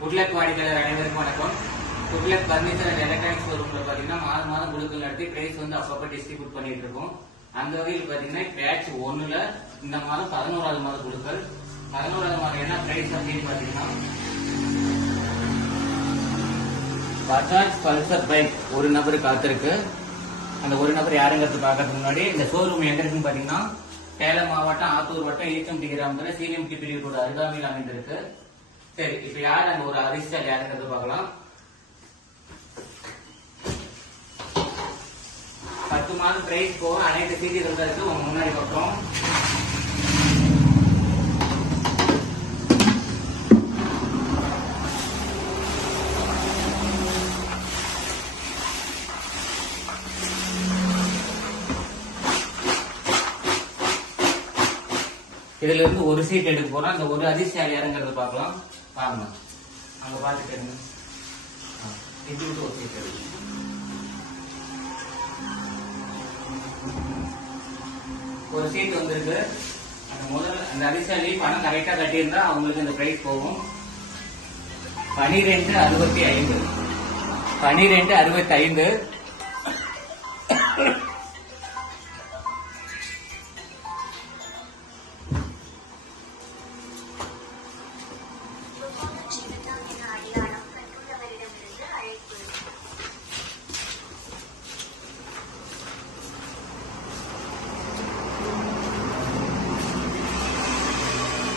Good luck வாடிக்கையாளர் அனைவருக்கும் வணக்கம். குட்லக் பர்னிச்சர் அண்ட் எலக்ட்ரானிக்ஸ் ஷோரூம்ல பாத்தீங்கன்னா மாதம் குழுக்கள் நடத்தி பிரைஸ் வந்து அப்பப்ப டிஸ்ட்ரிபியூட் பண்ணிட்டு இருக்கோம். அந்த வகையில் பாத்தீங்கன்னா பேட்ச் 1ல இந்த மாதம் 11வது மாத குழுக்கள். 11வது மாதம் என்ன பிரைஸ் அப்படின்னு பாத்தீங்கன்னா பஜாஜ் பல்சர் பைக் ஒரு நபர் காத்திருக்கு. அந்த ஒரு நபர் யாருங்கிறது பாக்கிறதுக்கு முன்னாடி இந்த ஷோரூம் எங்க இருக்குன்னு பாத்தீங்கன்னா சேலம் மாவட்டம் ஆத்தூர் வட்டம் ஈச்சம்பட்டி கிராமத்துல சிஎம்டி பிரிவு ரோடு அருகாமையில் அமைந்திருக்கு. சரி, இப்ப யார் அந்த ஒரு அதிர்ஷ்டம் யாருங்கிறது பார்க்கலாம். 10 மாதம் பிரைஸ் போக அனைத்து சீட்டுகள் இருக்கு உங்க முன்னாடி பக்கம். இதுல இருந்து ஒரு சீட் எடுக்க போறோம். அந்த ஒரு அதிர்ஷ்டம் யாருங்கிறது பார்க்கலாம். வாங்க அங்க பாத்துட்டு இது ஒரு சீட் எடுக்கும். ஒரு சீட் வந்திருக்கு. அந்த முதல்ல அந்த அதிர்ஷ்டாலி பணம் கரெக்டா கட்டியிருந்தா அவங்களுக்கு இந்த பிரைஸ் போகும். 1265 1265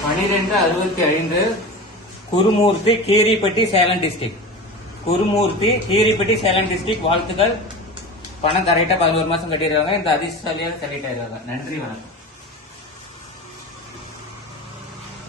1265 குருமூர்த்தி கீரிப்பட்டி சேலம் டிஸ்ட்ரிக்ட். குருமூர்த்தி கீரிப்பட்டி சேலம் டிஸ்ட்ரிக்ட். வாழ்த்துக்கள். பணம் கரெக்டா 11 மாசம் கட்டிடுறாங்க. இந்த அதிர்ஷ்டசாலியாக செலக்ட் ஆயிடுறாங்க. நன்றி, வணக்கம்.